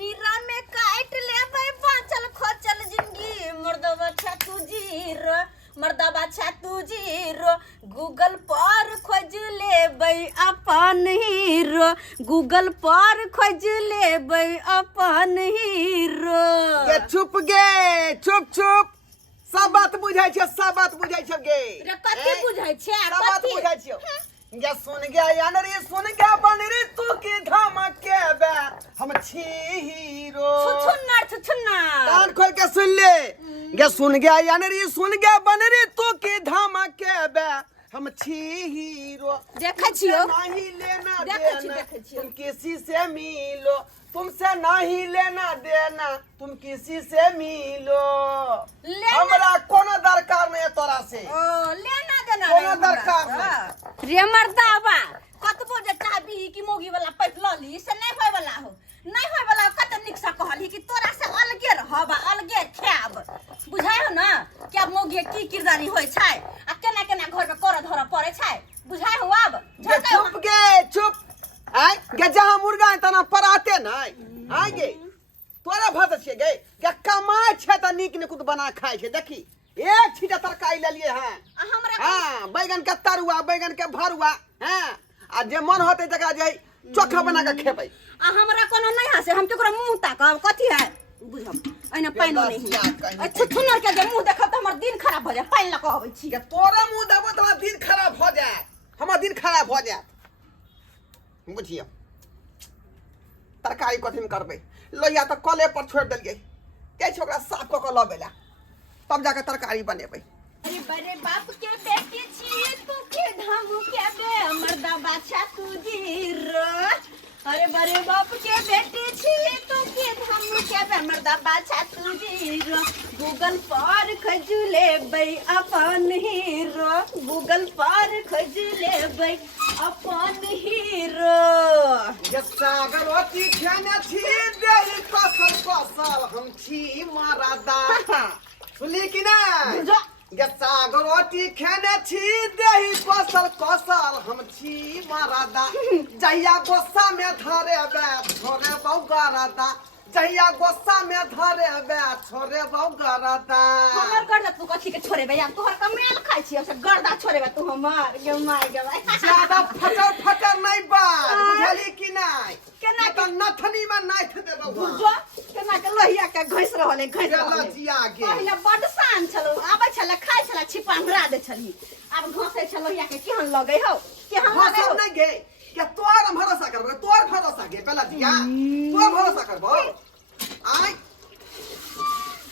हीरा में काट लेबै बाँचल खोचल जिंदगी मर्दवा छतू जीरो मर्दवा छतू जीरो गूगल पर खोज लेबै अपन हीरो गूगल पर खोज लेबै अपन हीरो गे चुप गे चुप चुप सब बात बुझाइ छै सब बात बुझाइ छै गे रे कथि बुझाइ छै सब बात बुझाइ छै गे सुन गे यान रे सुन गे बन रे तू की धमके बे हम छी हीरो छुछुन्नर कान खोल के सुन ले गे सुन गे यान रे सुन गे बन रे तू की धमके बे हम छी हीरो देखै छियो नहीं लेना देखै देना छियो तुम किसी से मिलो तुमसे नहीं लेना देना तुम किसी से मिलो हमरा कोनो दरकार नहीं है तोरा से ओ लेना देना कोनो दरकार नहीं रे मर्दावा कतबो जे चाहबी कि मोगी वाला पैक ल ली से नहीं होय वाला हो नहीं होय वाला कत निक से कहली कि तोरा से अलगे रहब अलगे खाब बुझाय हो ना क्या मोगी की किरदारी होय छै आ केना केना घर में कर धर पड़े छै बुझाय हो अब चुप गे चुप आय गे जहां मुर्गा है तना पराते नहीं आय गे तोरा भत छे गे गे कमाय छे त नीक निकुत बना खाय छे देखी एक छीटा तरकारी ले लिए हैं हमरा हां बैगन के तरुआ बैगन के भरुआ हैं आ जे मन होते जकरा जे चोखा बना के खेबै आ हमरा कोनो नहीं हसे हम केकरो मुंह ताकब कथि है बुझब एना पाइनो नहीं आ छुछुन्नर के जे मुंह देखब त हमर दिन खराब भ जाय पाइन ल कहबै छी के तोरा मुंह देबो त दिन खराब भ जाय हमर दिन खराब भ जाय बुझियो तरकारी कथि में करबै लोहिया त कले पर छोड़ देलिए के छोकरा साफ क के लबेला तब जाके तरकारी बनेबै अरे बड़े बाप के बेटी छी तू के धामू के बे मर्दा बाछा तू जीरो अरे बड़े बाप के बेटी छी तू के धामू के बे मर्दा बाछा तू जीरो गूगल पर खोज लेबै अपन हीरो गूगल पर खोज लेबै अपन हीरो ये सागर रोटी खाना छी देई कसल कसल हम छी मरादा सुनली कि ना गे सागर रोटी खाने छी देही कसल कसल हम छी मरादा जहिया गोस्सा में धरे बे छोरे बौगरादा जहिया गोस्सा में धरे बे छोरे बौगरादा हमर गर्दा तू कथि के छोड़े बे यार तोहर कमेल खाइ छी से गर्दा छोड़े बे तू हमर गे माय गे भाई ज्यादा फटर नहीं बा बुझली कि नहीं केना त नथनी में नाथ देबो बुझो केना के लोहिया के घइस रहले घइस रहले जिया गे पहिले बड शान छलो आबै छले खाइ छले छिपांगरा दे छली अब घोसै छ लोहिया के केहन लगै हो केहन लगै हो नहीं गे क्या तोर हम भरोसा करबो तोर भरोसा गे पहला जिया तोर भरोसा करबो आय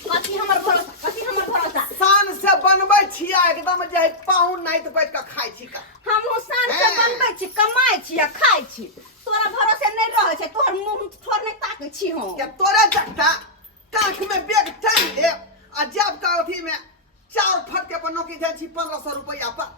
कथि हमर भरोसा शान से बनबै छिया एकदम जे पाहुन नाइत बैठ के खाइ छी का हमहु शान से बनबै छी कमाइ छी आ खाइ छी तोरा भरोसे नहीं रहै छै तोहर मुंह छोड़ नहीं ताकै छी हम क्या तोरा जट्टा काख में बैग टांग ले आ जब का अथी में चार फट के अपन नौकरी दे छी 1500 रुपया पर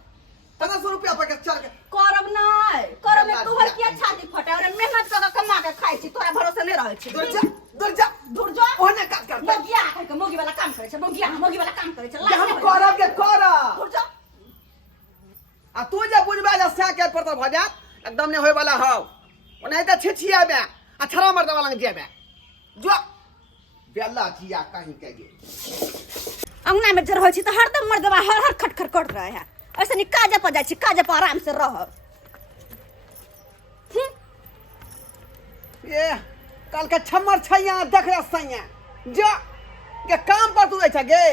1500 रुपया पर के चल के करब नहीं करब नहीं तोहर की छाती फटे और मेहनत कर कमा के खाइ छी तोरा भरोसे नहीं रहै छै दूर जा ओने काट कर मोगिया के मोगी वाला काम करे छै मोगी वाला काम करे छै हम करब के करब दूर जा आ तू जे बुझबा जे से के पर भ जात एकदम ने होय वाला हौ ओने त छिछिया बे आ थरा मर्द वाला जेबे जो बेला जिया कहीं के गे अंगना में जर होय छी त हरदम मर्दवा हर खटखट कर रहे है ऐसे नहीं काजे पर जाय छी काजे पर आराम से रह ये कल के छम्मर छैया देख रे सैया जो के काम पर तू जाय छ गे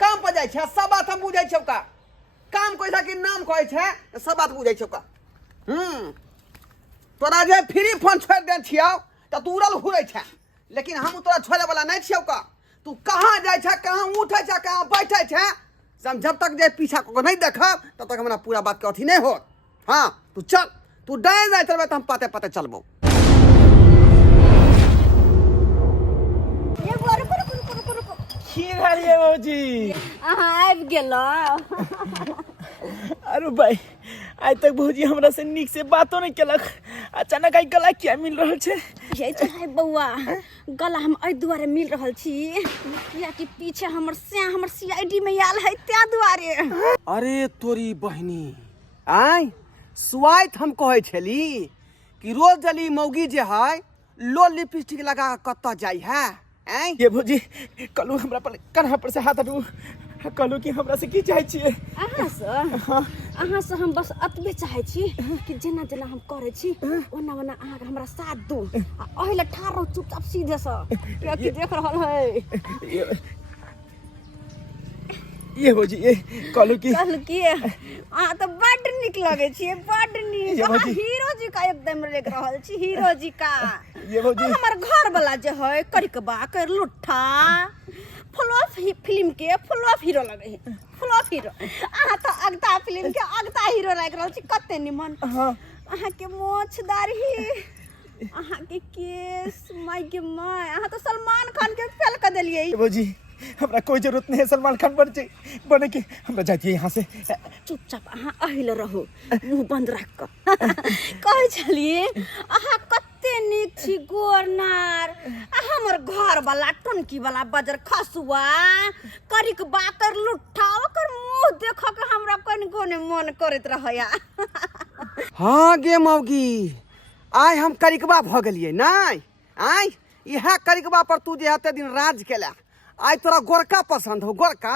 काम पर जाय छ सब बात हम बुझै छौ का काम कोइ था कि नाम कहै छै सब बात बुझै छौ का तोरा जे फ्री फोन छोड़ दे छियौ त तू उड़ल घुरै छै लेकिन हम तोरा छोड़े वाला नहीं छियौ का तू कहां जाय छ कहां उठै छ कहां बैठै छ जब तक जे पीछा को नहीं देखब तब तक हमरा पूरा बात के अथी नहीं हो हां तू चल तू डाय जाय चलबे त हम पाते पाते चलबो की भरिए मौजी आबि गेलो अरे भाई आज तक भौजी हमरा से निक से बातो नहीं केलक अचानक आई गला क्या मिल रहल छे ये तो है बउआ गला हम एहि दुआरे मिल रहल छी किया कि पीछे हमर सीआईडी में आयल है त्या दुआरे अरे तोरी बहनी आय स्वाइथ हम कहै छली कि रोज जली मौगी जे है लो लिपस्टिक लगा कत जाई है हैं? ये भौजी कहलू हमरा पर कन्हा पर से हाथ हटू कहलू कि हमरा से की चाहै छियै अहाँ से हम बस अतबे चाहै छी कि जेना जेना हम करै छी ओना ओना अहाँ हमरा साथ दू आ ओहिले ठाड़ रहू चुपचाप सीधे से क्या की देख रहल है ये भौजी ये कहलू कि अहाँ तो बड निक लगे छी बड निक अहाँ हीरो जी का एकदम देख रहल छी हीरो जी का ये भौजी हमर घर वाला जे है करिकबा कर लुट्ठा फ्लॉप फिल्म के फ्लॉप हीरो लगे है फ्लॉप हीरो अहाँ तो अगता फिल्म के अगता हीरो लाग रहल छी कते निमन अहाँ के मोछ दाढ़ी अहाँ के केस माय के माय अहाँ तो सलमान खान के फेल कर देलिए भौजी हमरा कोई जरूरत नहीं है सलमान खान बने के हमरा जाती यहाँ से चुपचाप अहाँ अहिले रहू मुंह बंद राख कर कहै छलिए अहाँ कते नीक छी गोरनार हमर घर वाला टंकी वाला बजर खसुआ करिक बाकर लुट्ठा ओकर मुंह देख के हमरा कनि कोने मन करैत रहया हाँ गे मौगी आइ हम करिकबा भ गेलिए नहीं आइ इहा करिकबा पर तू जे हते दिन राज केला आई तोरा गोरका पसंद हो गोरका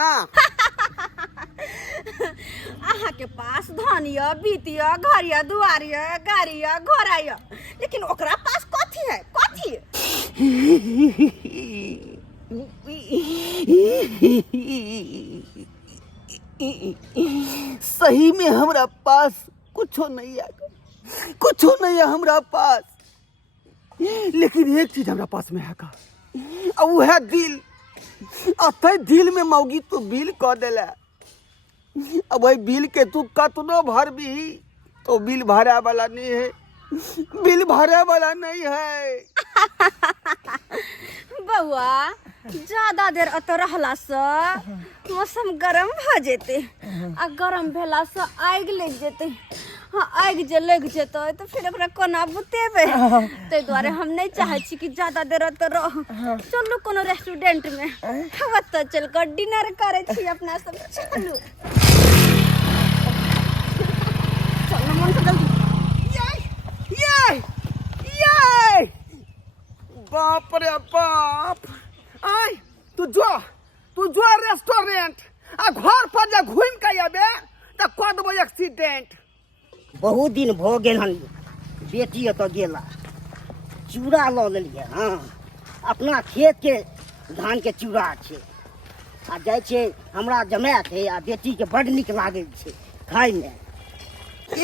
अहाँ के पास धन या बीत या घर या दुआर या गाड़ी या घोड़ा या लेकिन ओकरा पास कथी है कथी सही में हमरा पास कुछो नहीं है हमरा पास लेकिन एक चीज हमरा पास में है का अब वो है दिल अते दिल में मौगी तू बिल क देला अब भाई बिल के तू कतनो भरबी तो बिल भरा वाला नहीं है बउआ ज्यादा देर अत रहला से मौसम गरम भ जेते आ गरम भेला से आगि लग जेते हाँ आगि जे लग जेते तो फिर ओकरा कोना बुतेबे तै द्वारे हम नहीं चाहे छी कि ज्यादा देर अत रह चलू कोनो रेस्टोरेंट में हम त चल कर डिनर करे छी अपना सब चलू चल मन से जल्दी ये बाप रे बाप आई तू जो रेस्टोरेंट आ घर पर जा घूम के आबे त क देबो एक्सीडेंट बहुत दिन भ गेल हन बेटी एतऽ गेला चूड़ा लऽ लेलियै हाँ अपना खेत के धान के चूड़ा छै आ जाइ छै हमरा जमात है आ बेटी के बड नीक लागै छै खाय में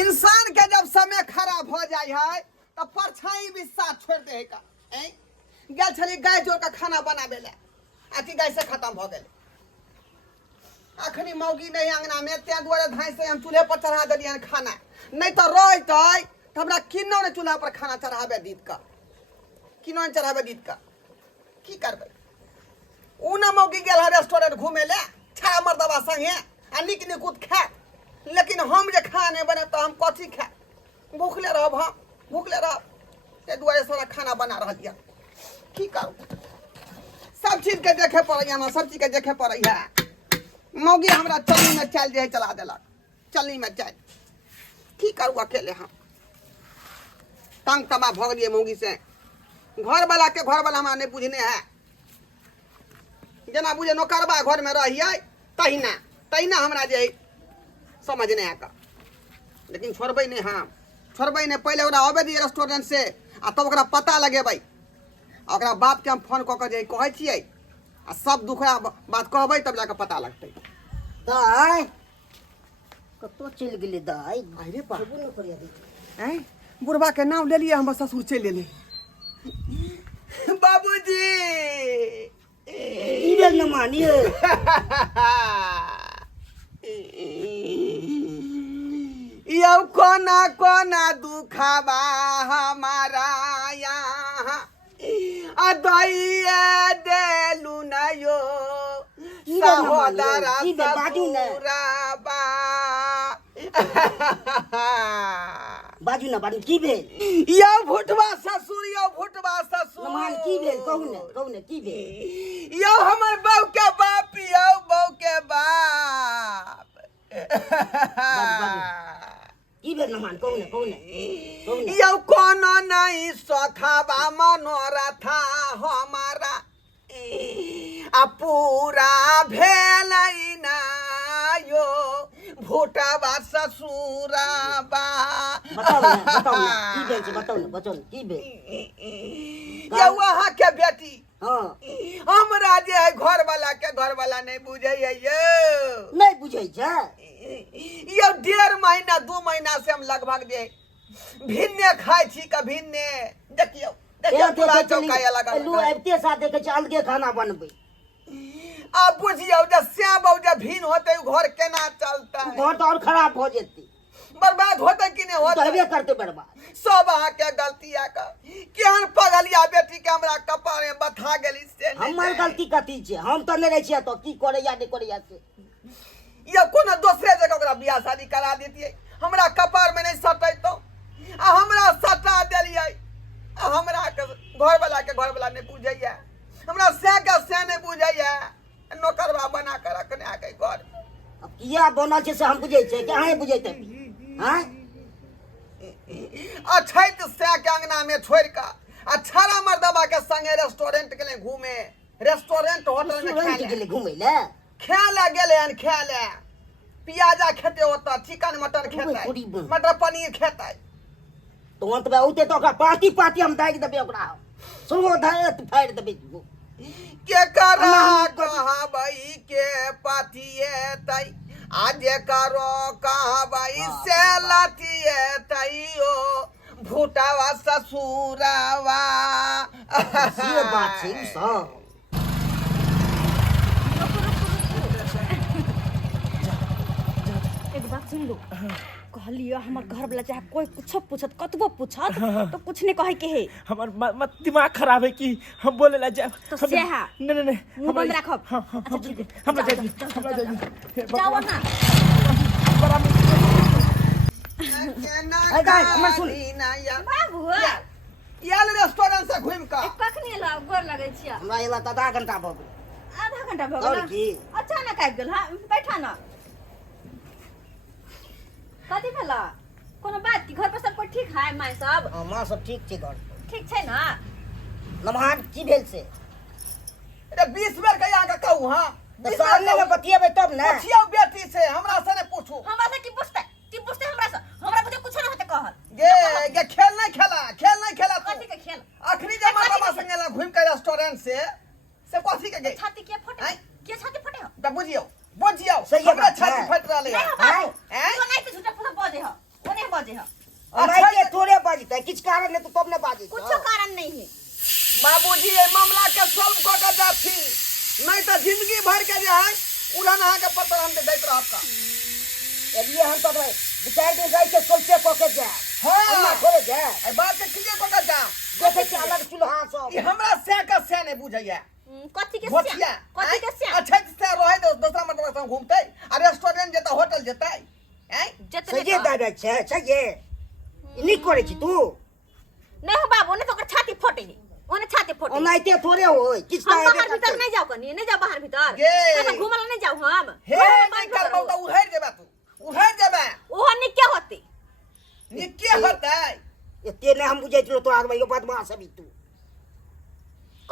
इंसान के जब समय खराब हो जाय है तब परछाई भी साथ छोड़ दे है का गेल छली गाय जोर का खाना बनाबे ले आकि गाय से खत्म भ गेल अखनी मौगी नहीं अंगना में त्या दुआरे धाय से हम चूल्हे पर चढ़ा देलियन खाना नहीं तो रहतै तो हमरा किन्नो ने चूल्हा पर खाना चढ़ाबे दीद का किन्नो ने चढ़ाबे दीद का की करबे उ ना मौगी गेल है रेस्टोरेंट घूमे ले छा मर्दवा संगे आ निक निकुत खा लेकिन हम जे खा नहीं बने तो हम कथी खा भूखले रहब ते दुआरे सारा खाना बना रहलिया की करू सब चीज के देखे पड़ैया ना सब चीज के देखे पड़ैया मौगी हमरा चलनी में चल जे चला देलक चलनी में चल की करू अकेले हम तंग तमा भ गेलिए मौगी से घर वाला हमरा नहीं बुझने है जना बुझे नौकरबा घर में रहिए तहिना हमरा जे समझने है का लेकिन छोड़बै नहीं हम छोड़बै नहीं पहले ओकरा आबे दिए रेस्टोरेंट से आ तब ओकरा पता लगेबै ओकरा बाप के हम फोन क के जे कहै छियै आ सब दुखड़ा बात कहबै तब जाके पता लगतै दाई कतो चल गेले दाई अरे बा न करिया दे हैं बुढ़वा के नाम ले लिए हम ससुर चल लेले बाबूजी ई बेल न मानिए यौ कोना दुखाबा हमारा यहाँ अदइए देलु न यो सहोदरा ससुराबा बाजू न की भेल यौ भुटवा ससुर नमान की भेल कहू ने की भेल यौ हमर बहू के बाप की की भेल नमान कहू ने यौ कोनो नहीं सखाबा मनोरथा हमारा आ पूरा भेलै ना यो भूटाबा ससुराबा बताओ ना की भेल छै बताओ ने की भेल यौ अहाँ के बेटी हाँ हमरा जे है घर वाला नहीं बुझे यौ नहीं बुझै छै यौ 1.5 महीना 2 महीना से हम लगभग जे भिन्ने खाई छी का भिन्ने देखियो चूल्हा चौका लगा लू आबिते साथ देखे छै अलगे खाना बनबै अब बुझियो जे श्याम बाबू जे भिन्न होते घर केना चलता घर तो और खराब हो जेतै बर्बाद होते कि नहीं होते होबे करते बर्बाद सब अहाँ के गलती है का केहन पगलिया बेटी के हमरा कपार में बथा गेली से हमर गलती कथी छै हम तो नहीं रह छियै तो की करे या नहीं करे या से ये कोनो दूसरे जगह ओकरा बियाह शादी करा देतिए हमरा कपार में नहीं सटै तो आ हमरा सटा देलिए आ हमरा के घर वाला नहीं बुझैया हमरा से नहीं बुझैया नौकरवा बना कर रखने आ गई घर अब किया बनल छै से हम बुझै छै कि अहाँ बुझै तै हैं अछैत से के अंगना में छोड़ का अछारा मर्दबा के संगे रेस्टोरेंट के लिए घूमे रेस्टोरेंट होटल में रेस्टोरेंट के लिए घूमै ले खाए गेले हन खाए पियाजा खेते होता चिकन मटन खेते मटर पनीर खेते तो अंत में औते तो ओकरा पार्टी हम दाइ देबै ओकरा सुनो धाय फाड़ि देबै के करा कहा भाई के पातिए तई आज करो कहा भाई से लातिए तई ओ भूटावा ससुरावा से बात छै ई सब एक बात सुन लो कहलियो हमर घर वाला चाहे कोई कुछ पूछत कतबो पूछत तो कुछ नहीं कहे के है हमर दिमाग खराब है कि हम बोले ला जाए तो सेहा नहीं मुंह बंद रखब अच्छा ठीक है हमरा जाइए जाओ ना हमर सुन बाबू याल रेस्टोरेंट से घूम का कखनी ला गोर लगै छियै हमरा एला त आधा घंटा भऽ गेल आधा घंटा भऽ और गेल की अचानक आबि गेल हां बैठा ना कथी भेला कोनो बात की घर पर सब कोई ठीक है माय सब माँ सब ठीक छै घर ठीक छै ना नमहान की भेल से अरे 20 बेर के यहाँ का कहू हां तो सामने में बतियेबै तब ना पूछियो बेटी से हमरा से ने पूछू हमरा से की पूछते हमरा से हमरा बुझे कुछ ना होते कहल ये खेल नहीं खेला कथी के खेल आखिरी जब बाबा संगे ला घूम के रेस्टोरेंट से कथी के गई छाती के फटे के छाती फटे हो त बुझियो सही हमरा बात छाती है। फट रहले नहीं हो बाबू तो नहीं तो झूठा पूरा बजे हो वो नहीं बजे हो हमरा के थोड़े बाजतै किछ कारण है तो तब ने बाजै कुछ कारण नहीं है बाबूजी ये मामला के सॉल्व क के जाथी नहीं तो जिंदगी भर के जे है उड़न अहाँ के पत्र हम देत रहब का एलिए हम तो विचार दिन जाय के सोचे क के जा हां हमरा थोड़े जा ए बात के क्लियर क के जा देखे छी अलग चूल्हा सब ई हमरा से नहीं बुझैया कथी के भोटिया कथी के से अच्छा से रहे दूसरा मतलब संग घूमते आ रेस्टोरेंट जेता होटल जेता हैं सजे दादा छै ये नी करे छी तू नहीं हो बाबू ने तो ओकर छाती फटे है ओने छाती फटे ओनाइते थोड़े होय किछ हम का बाहर भीतर नहीं जाओ कनी नहीं जाओ बाहर भीतर ये। कहीं घूमला नहीं जाओ हम हे नहीं करबौ त उहैर जेबा तू उहैर जेबा ओहो नहीं क्या होती निके होतै एते ने हम बुझै छी तो आदमी यो बदमाश अभी तू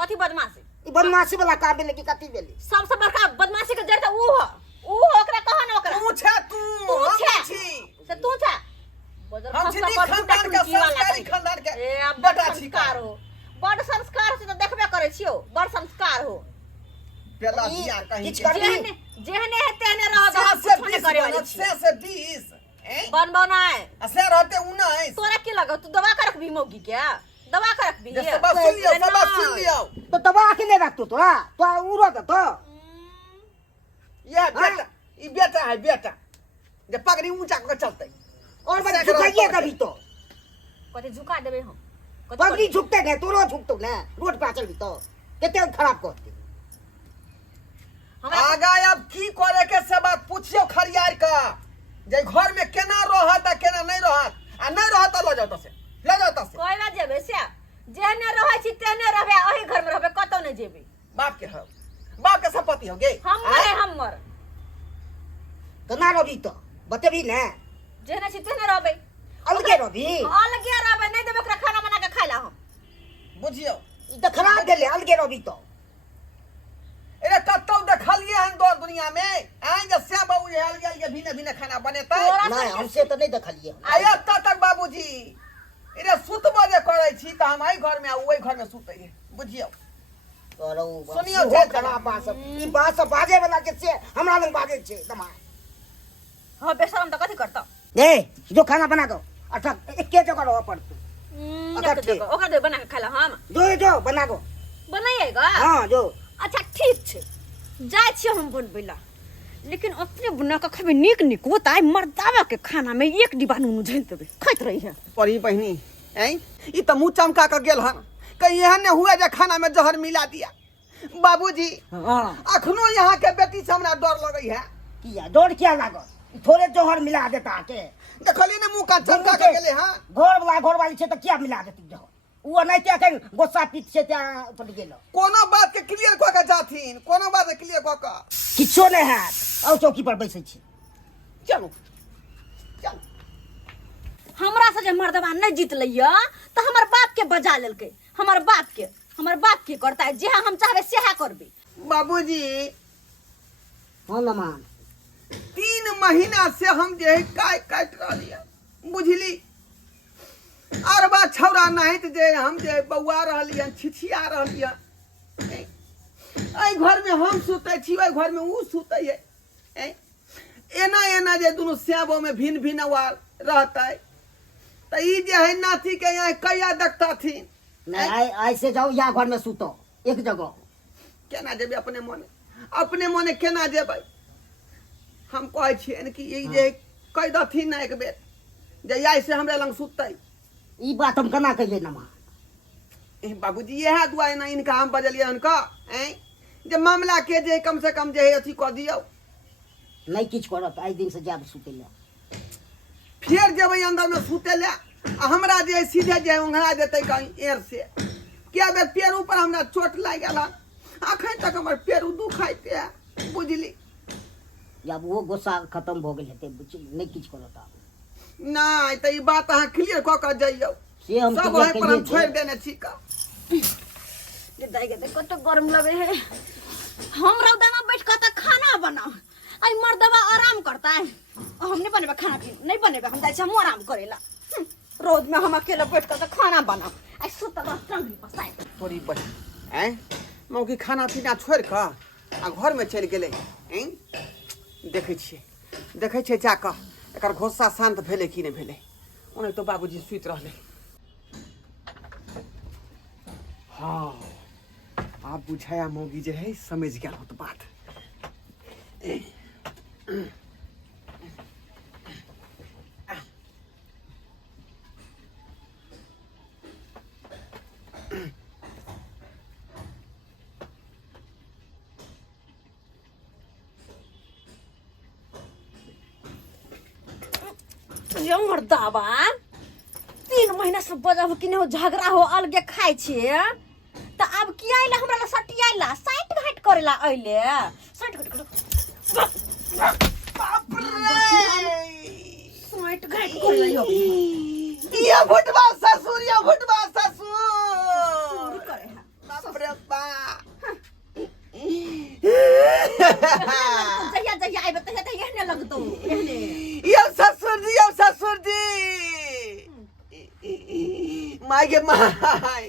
कथी बदमाशी ई बदमाशी वाला काम भेले कि कथी भेले सबसे बड़का बदमाशी के जड़ तो ऊ हो ओकरा कहा ना ओकरा तू छे तू तू हम छे छी से तू छे हम छी खानदान के संस्कारी खानदान के ए अब बेटा बड़ छी संस्कार हो बड़ संस्कार से तो देखबे करे छियो बड़ संस्कार हो पेला बिया कहीं किछ के कर जेहने जेहने है तेहने रह से 20 करे वाली छी से 20 हैं बन बनाए असे रहते 19 तोरा की लगा तू दवा कर रखबी मोगी क्या दवा कर रखबी सब सुन लियो तो दबा के नहीं रख तू तोरा तो उरो तो ये बेटा ई बेटा है बेटा जे पगड़ी ऊंचा कर चलते और बस झुकाइए कभी तो कते झुका देबे हम पगड़ी झुकते नहीं तोरो झुकतो ना रोड पे चलबी तो केते खराब करते आगा अब की करे के सब बात पूछियो खरियार का जे घर में केना रहत आ केना नहीं रहत आ नहीं रहत ल जात से कोई बात जेबे से जेहने रहै छी तेहने रहबे ओही घर में रहबे कतौ नहीं जेबे बाप के संपत्ति हो गे हमर तो ना रही तो बतेबी ना जेहने छी तेहने रहबे अलगे रही अलगे रहबे नहीं देबे ओकरा खाना बना के खाइला हम बुझियो ई तो खराब गेले अलगे रही तो अरे कतौ देखलिए हन दो दुनिया में आए जे श्याम बाबू जे अलगे अलगे भिन्न भिन्न खाना बनेतै नहीं हमसे तो नहीं देखलिए आया तक बाबूजी अरे सुतबो जे करै छी त हम आई घर में आ ओई घर में सुतै है बुझियो सुनियो जे खराब बात सब ई बात सब बाजे वाला के छे हमरा लग बाजे छे दमा हां बेशरम त कथि करता ए जो खाना बना दो अच्छा एके जगह रहो पड़ तू ओकरा दे बना के खाइला हम जो बना दो बनाइएगा हां जो अच्छा ठीक छे जाय छी हम बनबैला लेकिन अपने बना के खबे नीक नीक होता मर्दावा के खाना में एक डिब्बा नून झेल देबे खाइत रही है परी बहनी हैं ई त मुंह चमका के गेल हन कहीं एहन न हुआ जे खाना में जहर मिला दिया बाबूजी हां अखनो यहाँ के बेटी से हमरा डर लगई है किया डर क्या लागो थोड़े जोहर मिला देता के देखली ने मुंह का चमका के गेले हां घर वाली छे तो क्या मिला देती जोहर वो नहीं क्या कहीं गोसा पीट से त्या पड़ गेलो कोनो बात के क्लियर क के जाथिन कोनो बात के क्लियर क के किछो नहीं है और चौकी पर बैठे छी चलो चल हमरा से जे मर्दवा नहीं जीत लइया तो हमर बाप के बजा लेलके हमर बाप के करता है जे हम चाहबे सेहा करबे बाबूजी हां न मान 3 महीना से हम जे काट रहलिया बुझली अरबा छौरा नहीं त जे हम जे बौआ रहलिया छिछिया रहलिया आई घर में हम सुतै छी ओई घर में ऊ सुतै है एना एना जे दुनु सेबो में भिन्न भिन्न वाल रहतै त ई जे है नाती के यहाँ कया देखता थी नहीं ऐसे जाओ या घर में सुतो एक जगह केना जेबे अपने मने केना जेबै हम कहै छियै कि ई जे कह दथिन ना एक बेर जे आई से हमरा लंग सुतै ई बात हम केना कहिए नमा ए बाबूजी यह दुआरे ना इनका हम बजलिए उनका जे मामला के जे कम से कम जे अथी क दियो नहीं किछ करत आई दिन से जाब सुते ले फिर जेबै अंदर में सुते ले आ हमरा जे सीधे जे उंघरा देतै कहीं एर से क्या बेर पैर ऊपर हमरा चोट लाग गेल अखन तक हमर पैर दुखाइते बुझली जब वो गुस्सा खत्म हो गेल हेते नहीं किछ करत नहीं त ई बात अहाँ क्लियर क के जइयो से हम सब है पर हम छोड़ देने छी का ये दाई के कत गरम लगे है हम रौदा में बैठ के त खाना बनाओ आई मर्दवा आराम करता है हम नहीं बनेबे खाना नहीं बनेबे हम जाय छी हम आराम करेला रोज में हम अकेले बैठ के त खाना बनाओ आई सुतल टंगली पसाई थोड़ी बस हैं मौकी खाना पीना छोड़ के आ घर में चल गेले हैं देखै छियै जाके एकर घोस्सा शांत भेले कि नहीं भेले ओने तो बाबूजी सुत रहले हाँ आप बुझाया मौगी जे है समझ गया हो तो बात ये मर्दावा 3 महीना से बजाबो कि नहीं हो झगड़ा हो अलगे खाइ छे त अब की आइला हमरा ला सटियाइला साइट घाट करेला आइले साइट घाट करो बाप रे साइट घाट करेला यो ये भुटवा ससुर करे है बाप रे बा जया आइबे त एहने लगतो एहने यो ससुर जी माय गे माय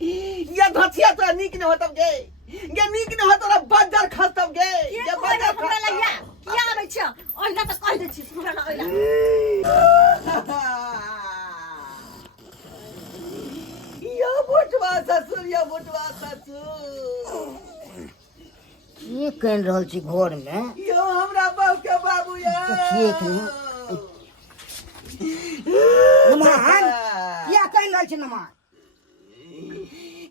ये धथिया तो नीक न होतब गे नीक न होत रे बजर खस्तब गे ये बजर हमरा लइया किया आबै छ ओइला त कह दे छी हमरा ला ओइला यो भुटवा ससुर ये कह रहल छी घर में यो हमरा बाबू के बाबू या ठीक नमान क्या कह रहल छी नमान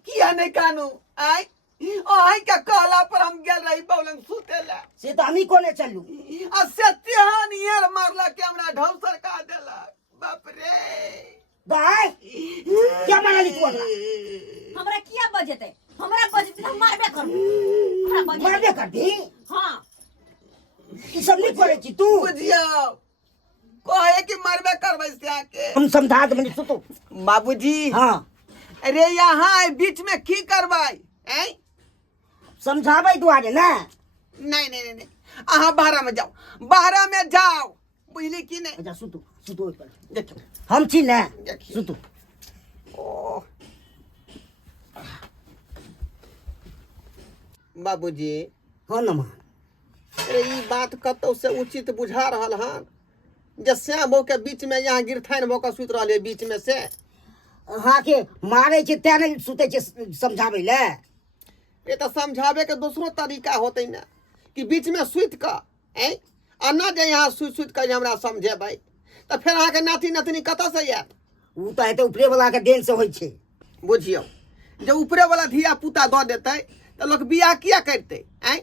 किया नहीं कानू आई का कहला पर हम गेल रही बौलंग सुतेला से तो हमी कोने चलू आ से तेहन यार मारला के हमरा ढौसर का देलक बाप रे दाई क्या मारली तू हमरा किया बजते हमरा बजते हम मारबे करू हमरा बजते मारबे कर दी हां ई सब नहीं करे छी तू बुझियो कहे कि मरबे करबै से आके हम समझा देबे सुतो बाबूजी हाँ अरे यहाँ बीच में की करबै हैं समझाबै दुआरे ना नहीं नहीं नहीं नहीं अहाँ बाहर में जाओ बाहर में जाओ बुझली कि नहीं अच्छा सुतो सुतो ओइ पर देखियो हम छी ना देखियो। सुतो ओ बाबूजी हाँ नमा अरे ई बात कतौ से उचित बुझा रहल हन जे श्यामो के बीच में यहाँ गिरथाइन भऽ कऽ सुत रहले बीच में से हाँ के मारे छै तै नहीं सुते छै समझाबै ले ये तो समझावे के दूसरो तरीका होते ना कि बीच में सुत कऽ हैं आ ना जे यहाँ सुत कऽ जे हमरा समझेबै तो फिर अहाँ के नाती नतनी कतऽ से आयत उ तऽ हेतै ऊपरे वाला के देन से होइ छै बुझियौ जे ऊपरे वाला धिया पुता दऽ देतै तो लोग बियाह किया करतै हैं